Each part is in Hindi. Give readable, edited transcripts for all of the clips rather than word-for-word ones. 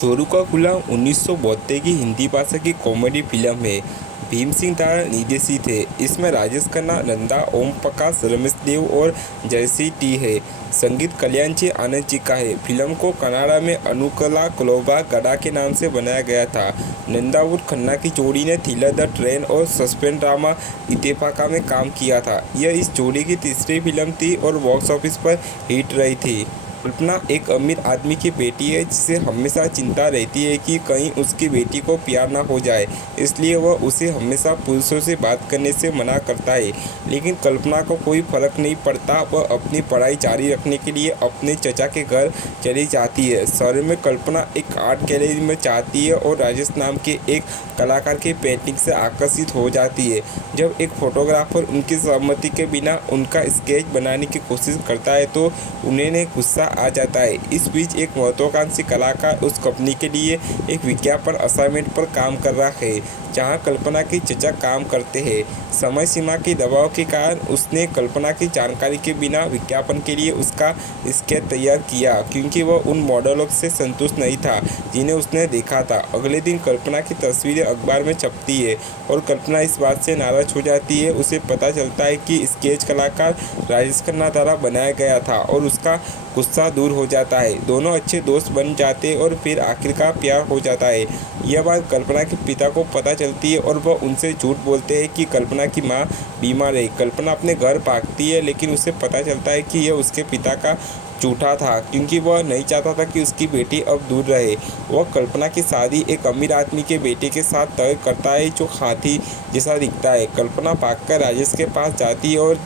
चोरू का गुलाम 1972 की हिंदी भाषा की कॉमेडी फिल्म है। भीम सिंह द्वारा निर्देशित है। इसमें राजेश खन्ना, नंदा, ओम प्रकाश, रमेश देव और जयश्री टी है। संगीत कल्याणजी आनंद जी का है। फिल्म को कन्नड़ा में अनुकला कोलबा गड़ा के नाम से बनाया गया था। नंदा और खन्ना की जोड़ी ने थ्रिलर द ट्रेन और सस्पेंस ड्रामा इत्तेफाका में काम किया था। यह इस जोड़ी की तीसरी फिल्म थी और बॉक्स ऑफिस पर हिट रही थी। कल्पना एक अमीर आदमी की बेटी है जिसे हमेशा चिंता रहती है कि कहीं उसकी बेटी को प्यार ना हो जाए, इसलिए वह उसे हमेशा पुरुषों से बात करने से मना करता है। लेकिन कल्पना को कोई फर्क नहीं पड़ता। वह अपनी पढ़ाई जारी रखने के लिए अपने चचा के घर चली जाती है। शहर में कल्पना एक आर्ट गैलरी में जाती है और राजेश नाम के एक कलाकार की पेंटिंग से आकर्षित हो जाती है। जब एक फोटोग्राफर उनकी सहमति के बिना उनका स्केच बनाने की कोशिश करता है तो उन्हें गुस्सा आ जाता है। इस बीच एक महत्वाकांक्षी कलाकार उस कंपनी के लिए एक विज्ञापन असाइनमेंट पर काम कर रहा है जहां कल्पना के चचा काम करते हैं। समय सीमा के दबाव के कारण उसने कल्पना की जानकारी के बिना विज्ञापन के लिए उसका स्केच तैयार किया, क्योंकि वह उन मॉडलों से संतुष्ट नहीं था जिन्हें उसने देखा था। अगले दिन कल्पना की तस्वीरें अखबार में छपती है और कल्पना इस बात से नाराज हो जाती है। उसे पता चलता है कि स्केच कलाकार राजेश खन्ना द्वारा बनाया गया था और उसका गुस्सा दूर हो जाता है। दोनों अच्छे दोस्त बन जाते हैं और फिर आखिरकार प्यार हो जाता है। यह बात कल्पना के पिता को पता चलती है और वह उनसे झूठ बोलते हैं कि कल्पना की मां बीमार है। कल्पना अपने घर भागती है, लेकिन उसे पता चलता है कि यह उसके पिता का झूठा था, क्योंकि वह नहीं चाहता था कि उसकी बेटी अब दूर रहे। वह कल्पना की शादी एक अमीर आदमी के बेटे के साथ तय करता है जो हाथी जैसा दिखता है। कल्पना भागकर राजेश के पास जाती है और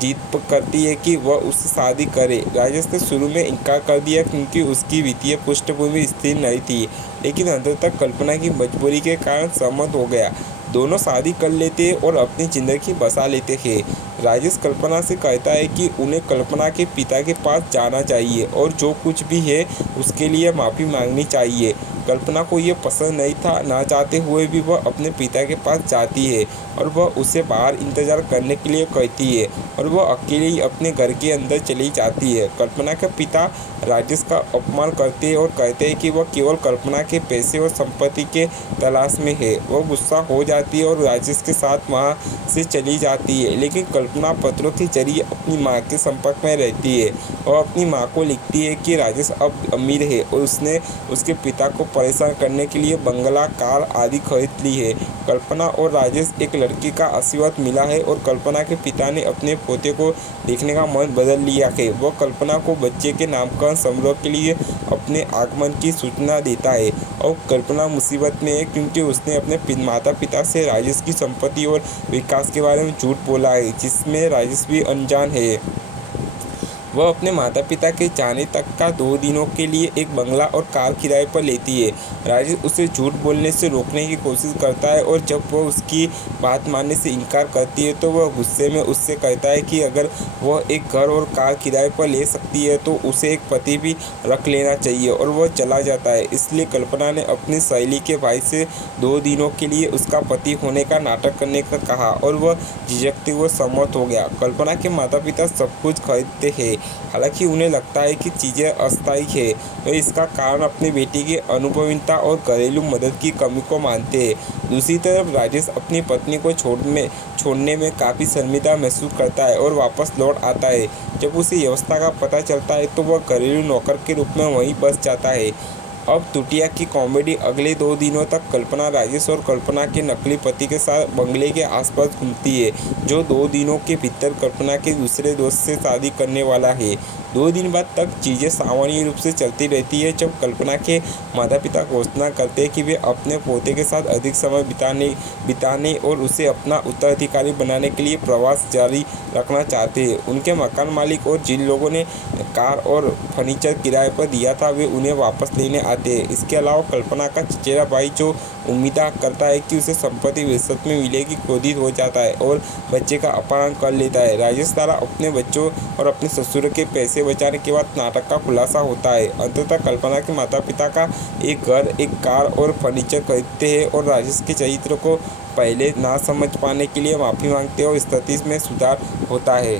जीत करती है कि वह उससे शादी करे। राजेश ने शुरू में इनकार कर दिया क्योंकि उसकी वित्तीय पृष्ठभूमि स्थिर नहीं थी, लेकिन अंत तक कल्पना की मजबूरी के कारण सहमत हो गया। दोनों शादी कर लेते और अपनी जिंदगी बसा लेते थे। राजेश कल्पना से कहता है कि उन्हें कल्पना के पिता के पास जाना चाहिए और जो कुछ भी है उसके लिए माफ़ी मांगनी चाहिए। कल्पना को ये पसंद नहीं था। ना चाहते हुए भी वह अपने पिता के पास जाती है और वह उसे बाहर इंतज़ार करने के लिए कहती है और वह अकेले ही अपने घर के अंदर चली जाती है। कल्पना के पिता राजेश का अपमान करते हैं और कहते हैं कि वह केवल कल्पना के पैसे और संपत्ति के तलाश में है। वह गुस्सा हो जाती है और राजेश के साथ वहाँ से चली जाती है, लेकिन कल्पना पत्रों के जरिए अपनी माँ के संपर्क में रहती है और अपनी माँ को लिखती है कि राजेश अब अमीर है और उसने उसके पिता को परेशान करने के लिए बंगला, कार आदि खरीद ली है। कल्पना और राजेश एक लड़की का आशीर्वाद मिला है और कल्पना के पिता ने अपने पोते को देखने का मन बदल लिया है। वह कल्पना को बच्चे के नामकरण समारोह के लिए अपने आगमन की सूचना देता है और कल्पना मुसीबत में है क्योंकि उसने अपने माता पिता से राजेश की संपत्ति और विकास के बारे में झूठ बोला है, जिसमें राजेश भी अनजान है। वह अपने माता पिता के जाने तक का 2 दिनों के लिए एक बंगला और कार किराए पर लेती है। राजेश उसे झूठ बोलने से रोकने की कोशिश करता है और जब वह उसकी बात मानने से इनकार करती है तो वह गुस्से में उससे कहता है कि अगर वह एक घर और कार किराए पर ले सकती है तो उसे एक पति भी रख लेना चाहिए और वह चला जाता है। इसलिए कल्पना ने अपनी सहेली के भाई से 2 दिनों के लिए उसका पति होने का नाटक करने का कहा और वह झिझकते हुए सम्मत हो गया। कल्पना के माता पिता सब कुछ खरीदते हैं, हालांकि उन्हें लगता है कि चीज़ें अस्थायी है। वे इसका कारण अपनी बेटी की अनुभवीता और घरेलू मदद की कमी को मानते हैं। दूसरी तरफ राजेश अपनी पत्नी को छोड़ने में काफ़ी शर्मिंदा महसूस करता है और वापस लौट आता है। जब उसे व्यवस्था का पता चलता है तो वह घरेलू नौकर के रूप में वहीं बस जाता है। अब तुटिया की कॉमेडी अगले 2 दिनों तक कल्पना राजेश और कल्पना के नकली पति के साथ बंगले के आसपास घूमती है, जो 2 दिनों के भीतर कल्पना के दूसरे दोस्त से शादी करने वाला है। 2 दिन बाद तक चीज़ें सामान्य रूप से चलती रहती है जब कल्पना के माता पिता घोषणा करते हैं कि वे अपने पोते के साथ अधिक समय बिताने और उसे अपना उत्तराधिकारी बनाने के लिए प्रवास जारी रखना चाहते हैं। उनके मकान मालिक और जिन लोगों ने कार और फर्नीचर किराए पर दिया था वे उन्हें वापस लेने आते हैं। इसके अलावा कल्पना का चचेरा भाई जो उम्मीद करता है कि उसे संपत्ति विरासत में मिलेगी, क्रोधित हो जाता है और बच्चे का अपहरण कर लेता है। राजेश द्वारा अपने बच्चों और अपने ससुर के पैसे बचाने के बाद नाटक का खुलासा होता है। अंततः कल्पना के माता पिता का एक घर, एक कार और फर्नीचर खरीदते हैं और राजेश के चरित्र को पहले ना समझ पाने के लिए माफ़ी मांगते हैं और स्थिति में सुधार होता है।